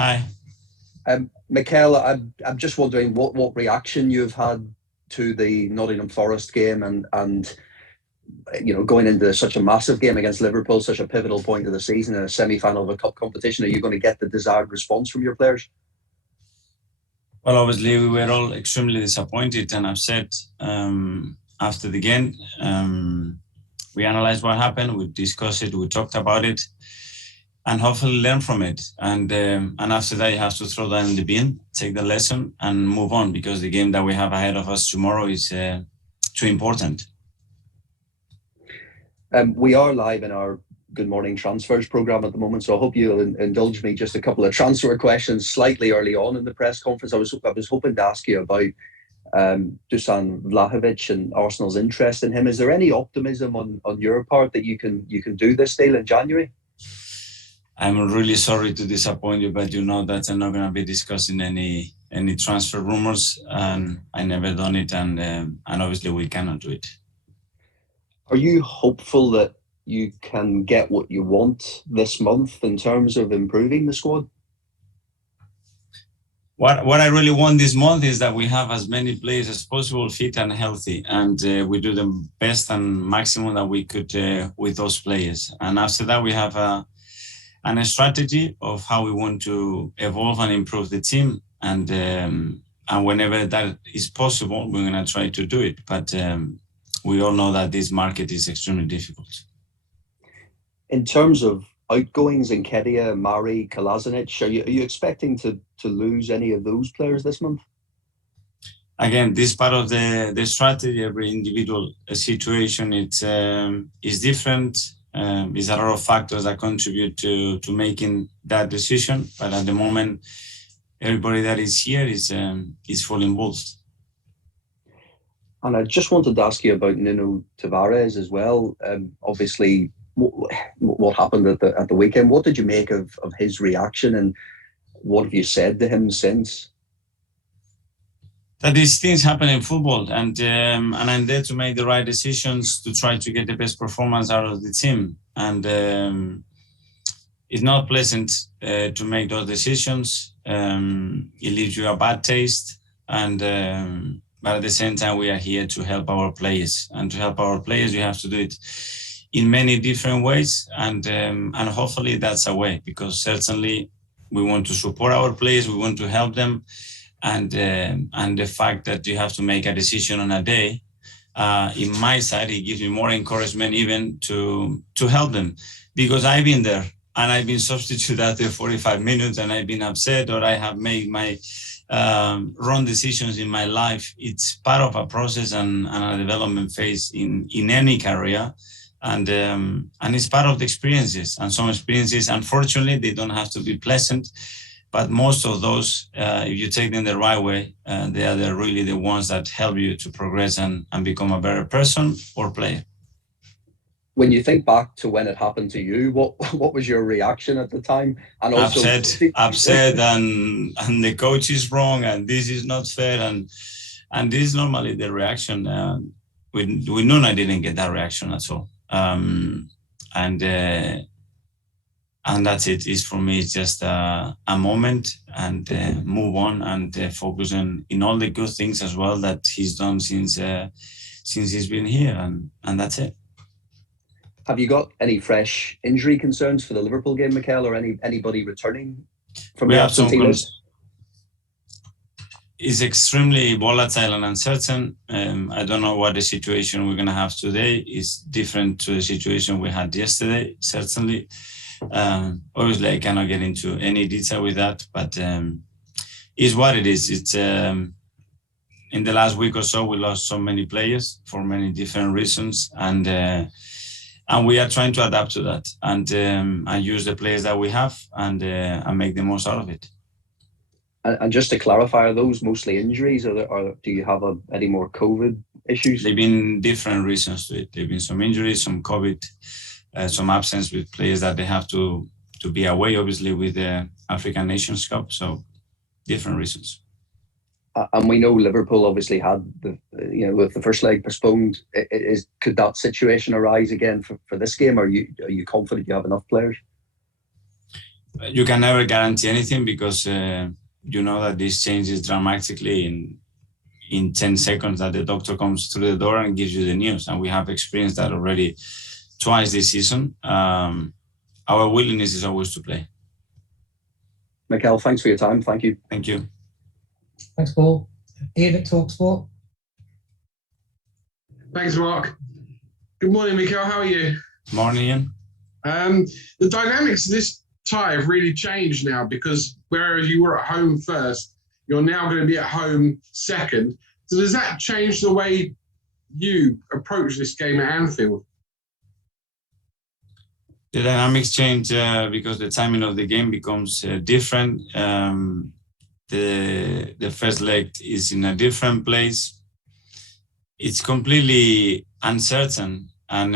Hi. Mikel, I'm just wondering what reaction you've had to the Nottingham Forest game and going into such a massive game against Liverpool, such a pivotal point of the season in a semi-final of a cup competition. Are you going to get the desired response from your players? Well, obviously, we were all extremely disappointed and upset after the game. We analyzed what happened, we discussed it, we talked about it, and hopefully learn from it. And after that, you have to throw that in the bin, take the lesson, and move on, because the game that we have ahead of us tomorrow is too important. We are live in our Good Morning Transfers programme at the moment, so I hope you'll indulge me just a couple of transfer questions slightly early on in the press conference. I was hoping to ask you about Dusan Vlahovic and Arsenal's interest in him. Is there any optimism on your part that you can do this deal in January? I'm really sorry to disappoint you, but you know that I'm not going to be discussing any transfer rumors, and I never done it, and obviously we cannot do it. Are you hopeful that you can get what you want this month in terms of improving the squad? What I really want this month is that we have as many players as possible fit and healthy, and we do the best and maximum that we could with those players. And after that, we have a strategy of how we want to evolve and improve the team. And whenever that is possible, we're going to try to do it. But we all know that this market is extremely difficult. In terms of outgoings, Nketiah, Mari, Kolasinac, are you expecting to lose any of those players this month? Again, this part of the strategy, every individual situation, is different. There's a lot of factors that contribute to making that decision. But at the moment, everybody that is here is fully involved. And I just wanted to ask you about Nuno Tavares as well. Obviously, what happened at the weekend? What did you make of his reaction, and what have you said to him since? That these things happen in football, and I'm there to make the right decisions to try to get the best performance out of the team. And it's not pleasant to make those decisions. It leaves you a bad taste, and but at the same time, we are here to help our players. And to help our players, you have to do it in many different ways. And hopefully that's a way, because certainly we want to support our players, we want to help them. And the fact that you have to make a decision on a day, in my side, it gives me more encouragement even to help them. Because I've been there, and I've been substituted after 45 minutes, and I've been upset, or I have made my wrong decisions in my life. It's part of a process and a development phase in any career, and it's part of the experiences. And some experiences, unfortunately, they don't have to be pleasant, but most of those, if you take them the right way, they are really the ones that help you to progress and become a better person or player. When you think back to when it happened to you, what was your reaction at the time? And also upset, and the coach is wrong, and this is not fair, and this is normally the reaction. With Nuno, I didn't get that reaction at all, and that's it. It's for me, it's just a moment, and move on, and focus on in all the good things as well that he's done since he's been here, and that's it. Have you got any fresh injury concerns for the Liverpool game, Mikel, or anybody returning from the absentee list? It's extremely volatile and uncertain. I don't know what the situation we're going to have today is different to the situation we had yesterday, certainly. Obviously, I cannot get into any detail with that, but it's what it is. It's in the last week or so, we lost so many players for many different reasons, and we are trying to adapt to that and use the players that we have and make the most out of it. And just to clarify, are those mostly injuries, or do you have any more COVID issues? There've been different reasons to it. There've been some injuries, some COVID, some absence with players that they have to be away, obviously, with the African Nations Cup. So different reasons. And we know Liverpool obviously had with the first leg postponed. Could that situation arise again for this game? Are you confident you have enough players? You can never guarantee anything because you know that this changes dramatically in 10 seconds that the doctor comes through the door and gives you the news. And we have experienced that already twice this season. Our willingness is always to play. Mikel, thanks for your time. Thank you. Thank you. Thanks, Paul. Ian at TalkSport. Thanks, Mark. Good morning, Mikel. How are you? Morning, Ian. The dynamics of this tie have really changed now because whereas you were at home first, you're now going to be at home second. So does that change the way you approach this game at Anfield? The dynamics change because the timing of the game becomes different. The first leg is in a different place. It's completely uncertain and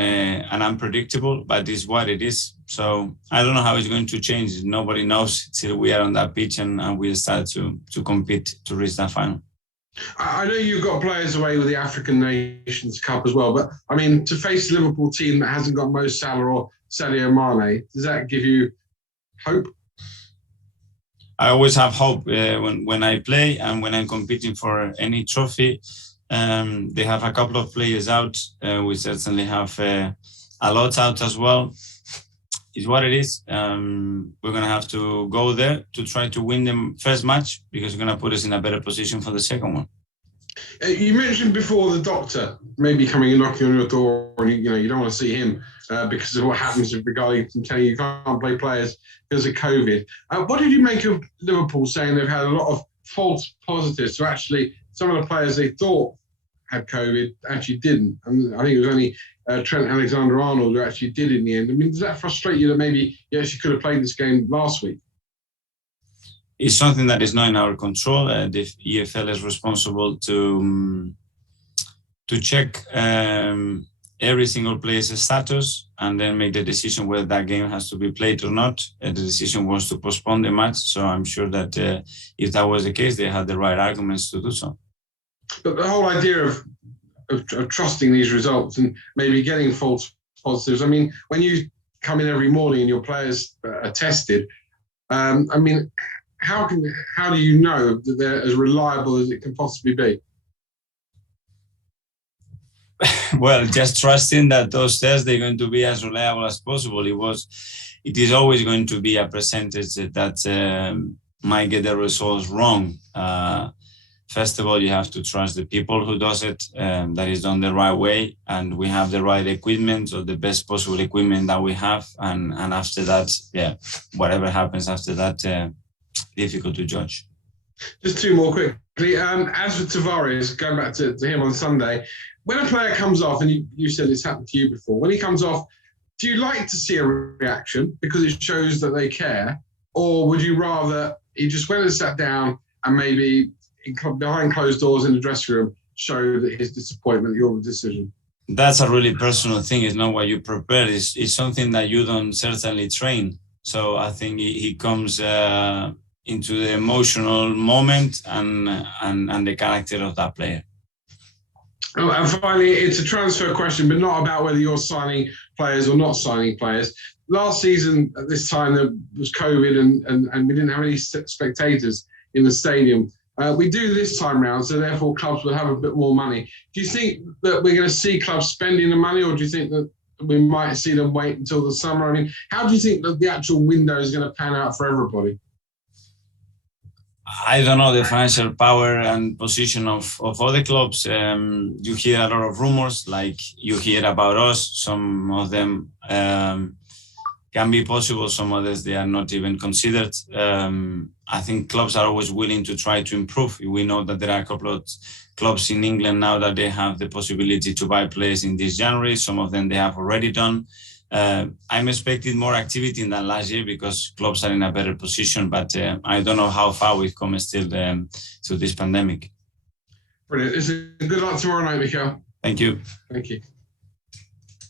unpredictable, but it's what it is. So I don't know how it's going to change. Nobody knows till we are on that pitch and we start to compete to reach that final. I know you've got players away with the African Nations Cup as well, but I mean, to face a Liverpool team that hasn't got Mo Salah or Sadio Mane, does that give you hope? I always have hope when I play and when I'm competing for any trophy. They have a couple of players out. We certainly have a lot out as well. It's what it is. We're going to have to go there to try to win the first match because it's going to put us in a better position for the second one. You mentioned before the doctor maybe coming and knocking on your door, and you don't want to see him because of what happens regarding telling you can't play players because of COVID. What did you make of Liverpool saying they've had a lot of false positives? So actually, some of the players they thought had COVID actually didn't, and I think it was only Trent Alexander-Arnold who actually did in the end. I mean, does that frustrate you that maybe you actually could have played this game last week? It's something that is not in our control. The EFL is responsible to check every single player's status and then make the decision whether that game has to be played or not. The decision was to postpone the match, so I'm sure that if that was the case, they had the right arguments to do so. But the whole idea of trusting these results and maybe getting false positives, I mean, when you come in every morning and your players are tested, I mean, how do you know that they're as reliable as it can possibly be? Well, just trusting that those tests they're going to be as reliable as possible. It is always going to be a percentage that might get the results wrong. First of all, you have to trust the people who does it, that is done the right way, and we have the right equipment or the best possible equipment that we have. And after that, whatever happens after that, difficult to judge. Just two more quickly. As for Tavares, going back to him on Sunday, when a player comes off, and you said it's happened to you before, when he comes off, do you like to see a reaction because it shows that they care? Or would you rather he just went and sat down and maybe behind closed doors in the dressing room show that his disappointment at your decision? That's a really personal thing. It's not what you prepare. It's something that you don't certainly train. So I think he comes into the emotional moment and the character of that player. Oh, and finally, it's a transfer question, but not about whether you're signing players or not signing players. Last season, at this time, there was COVID and we didn't have any spectators in the stadium. We do this time round, so therefore clubs will have a bit more money. Do you think that we're going to see clubs spending the money, or do you think that we might see them wait until the summer? I mean, how do you think that the actual window is going to pan out for everybody? I don't know the financial power and position of other clubs. You hear a lot of rumors, like you hear about us. Some of them can be possible, some others they are not even considered. I think clubs are always willing to try to improve. We know that there are a couple of clubs in England now that they have the possibility to buy players in this January. Some of them they have already done. I'm expecting more activity than last year because clubs are in a better position, but I don't know how far we've come still through this pandemic. Brilliant. Listen, good luck tomorrow night, Mikel. Thank you. Thank you.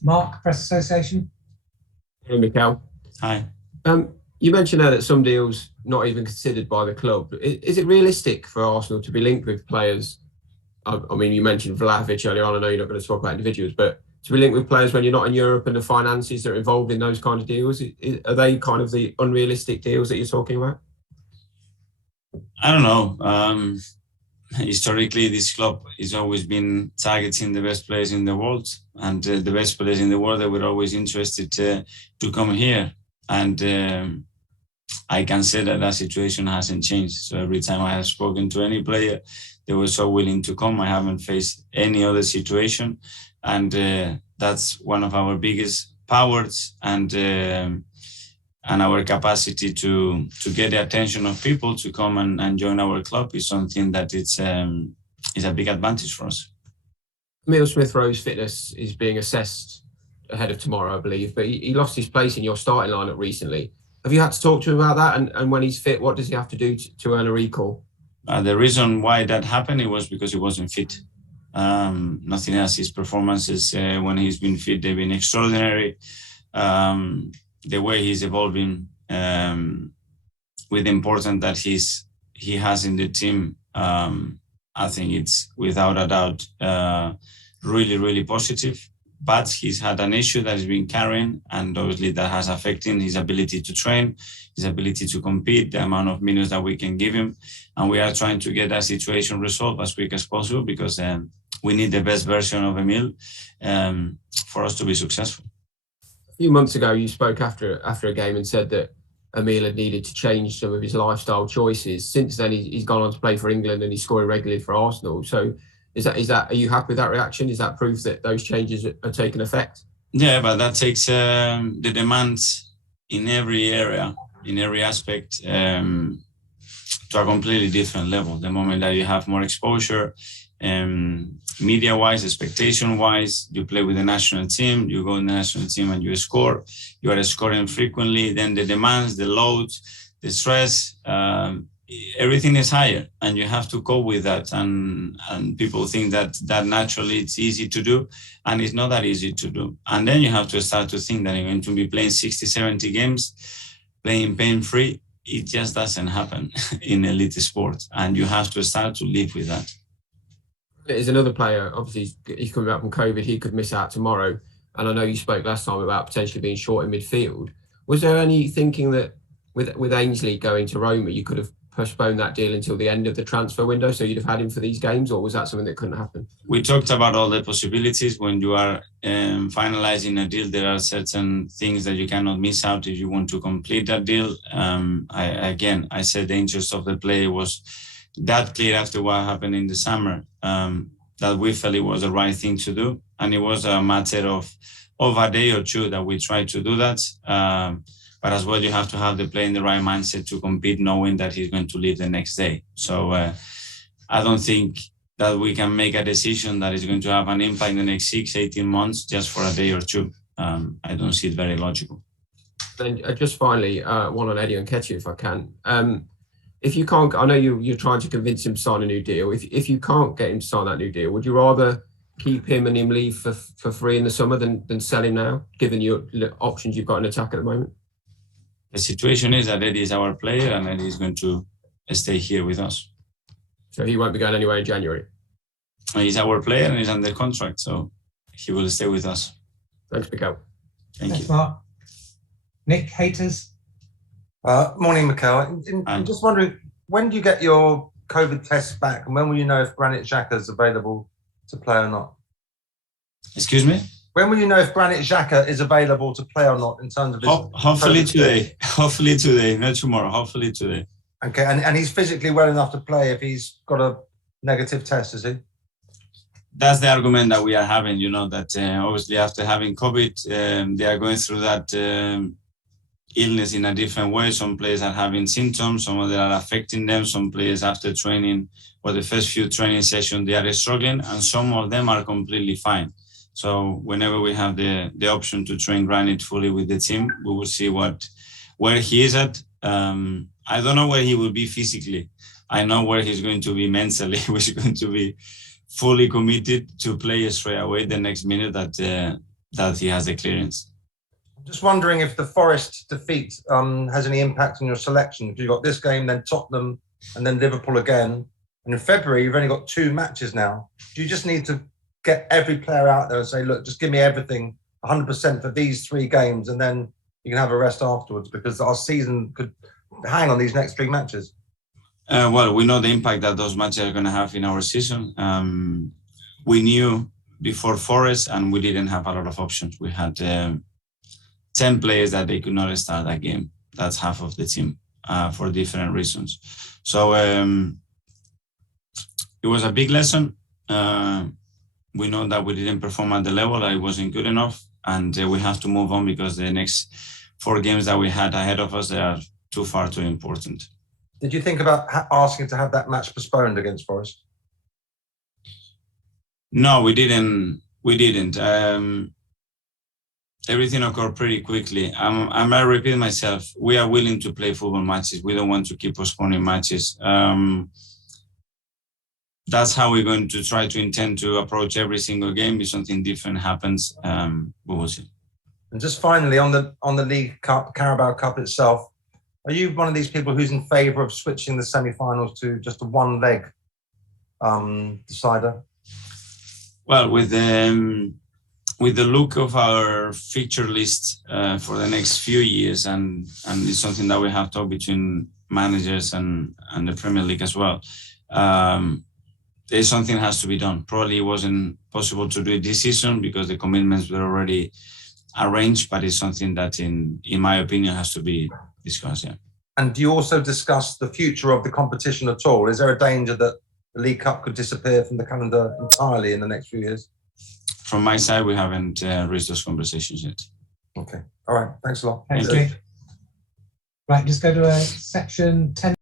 Mark, Press Association. Hey, Mikel. Hi. You mentioned there that some deals not even considered by the club. Is it realistic for Arsenal to be linked with players? I mean, you mentioned Vlahovic earlier on. I know you're not going to talk about individuals, but to be linked with players when you're not in Europe and the finances that are involved in those kind of deals? Are they kind of the unrealistic deals that you're talking about? I don't know. Historically, this club has always been targeting the best players in the world, and the best players in the world, they were always interested to come here. And I can say that situation hasn't changed. So every time I have spoken to any player, they were so willing to come. I haven't faced any other situation. And that's one of our biggest powers and our capacity to get the attention of people to come and join our club is something that is a big advantage for us. Emile Smith Rowe's fitness is being assessed ahead of tomorrow, I believe, but he lost his place in your starting lineup recently. Have you had to talk to him about that? And when he's fit, what does he have to do to earn a recall? The reason why that happened, it was because he wasn't fit. Nothing else. His performances when he's been fit, they've been extraordinary. The way he's evolving with the importance that he has in the team, I think it's without a doubt really, really positive. But he's had an issue that he's been carrying, and obviously that has affected his ability to train, his ability to compete, the amount of minutes that we can give him. And we are trying to get that situation resolved as quick as possible, because we need the best version of Emile for us to be successful. A few months ago, you spoke after a game and said that Emile had needed to change some of his lifestyle choices. Since then, he's gone on to play for England and he's scoring regularly for Arsenal. So is that are you happy with that reaction? Is that proof that those changes are taking effect? Yeah, but that takes the demands in every area, in every aspect, to a completely different level. The moment that you have more exposure, media-wise, expectation-wise, you play with the national team, you go in the national team and you score, you are scoring frequently, then the demands, the load, the stress, everything is higher, and you have to cope with that. And people think that naturally it's easy to do, and it's not that easy to do. And then you have to start to think that you're going to be playing 60, 70 games, playing pain-free. It just doesn't happen in elite sport, and you have to start to live with that. There's another player, obviously he's coming back from COVID, he could miss out tomorrow. And I know you spoke last time about potentially being short in midfield. Was there any thinking that with Ainsley going to Roma, you could have postponed that deal until the end of the transfer window, so you'd have had him for these games, or was that something that couldn't happen? We talked about all the possibilities. When you are finalizing a deal, there are certain things that you cannot miss out if you want to complete that deal. I said the interest of the player was that clear after what happened in the summer, that we felt it was the right thing to do. And it was a matter of a day or two that we tried to do that. But as well, you have to have the player in the right mindset to compete, knowing that he's going to leave the next day. So I don't think that we can make a decision that is going to have an impact in the next 6, 18 months just for a day or two. I don't see it very logical. Then just finally, one on Eddie and Nketiah, if I can. If you can't, I know you're trying to convince him to sign a new deal. If you can't get him to sign that new deal, would you rather keep him and him leave for free in the summer than sell him now, given your options you've got in attack at the moment? The situation is that Eddie is our player and Eddie is going to stay here with us. So he won't be going anywhere in January? He's our player and he's under contract, so he will stay with us. Thanks, Mikel. Thanks, you. Mark. Nick, haters? Morning, Mikel. I'm just wondering, when do you get your COVID tests back, and when will you know if Granit Xhaka is available to play or not? Excuse me? When will you know if Granit Xhaka is available to play or not in terms of his hopefully today. Hopefully today, not tomorrow. Hopefully today. Okay, and he's physically well enough to play if he's got a negative test, is he? That's the argument that we are having, that obviously after having COVID, they are going through that illness in a different way. Some players are having symptoms, some of them are affecting them. Some players after training or the first few training sessions, they are struggling, and some of them are completely fine. So whenever we have the option to train Granit fully with the team, we will see where he is at. I don't know where he will be physically. I know where he's going to be mentally. He's going to be fully committed to play straight away the next minute that he has the clearance. I'm just wondering if the Forest defeat has any impact on your selection. If you've got this game, then Tottenham, and then Liverpool again. And in February, you've only got 2 matches now. Do you just need to get every player out there and say, look, just give me everything, 100% for these 3 games, and then you can have a rest afterwards, because our season could hang on these next 3 matches? Well, we know the impact that those matches are going to have in our season. We knew before Forest, and we didn't have a lot of options. We had 10 players that they could not start that game. That's half of the team for different reasons. So it was a big lesson. We know that we didn't perform at the level, that it wasn't good enough, and we have to move on, because the next 4 games that we had ahead of us, they are too important. Did you think about asking to have that match postponed against Forest? No, we didn't. Everything occurred pretty quickly. I might repeat myself. We are willing to play football matches. We don't want to keep postponing matches. That's how we're going to try to intend to approach every single game. If something different happens, we will see. And just finally, on the League Cup, Carabao Cup itself, are you one of these people who's in favour of switching the semi-finals to just a 1-leg decider? Well, with the look of our fixture list for the next few years, and it's something that we have talked between managers and the Premier League as well, there's something has to be done. Probably it wasn't possible to do it this season because the commitments were already arranged, but it's something that, in my opinion, has to be discussed. Yeah. And do you also discuss the future of the competition at all? Is there a danger that the League Cup could disappear from the calendar entirely in the next few years? From my side, we haven't reached those conversations yet. Okay. All right. Thanks a lot. Thanks, Nick. Right, just go to section 10.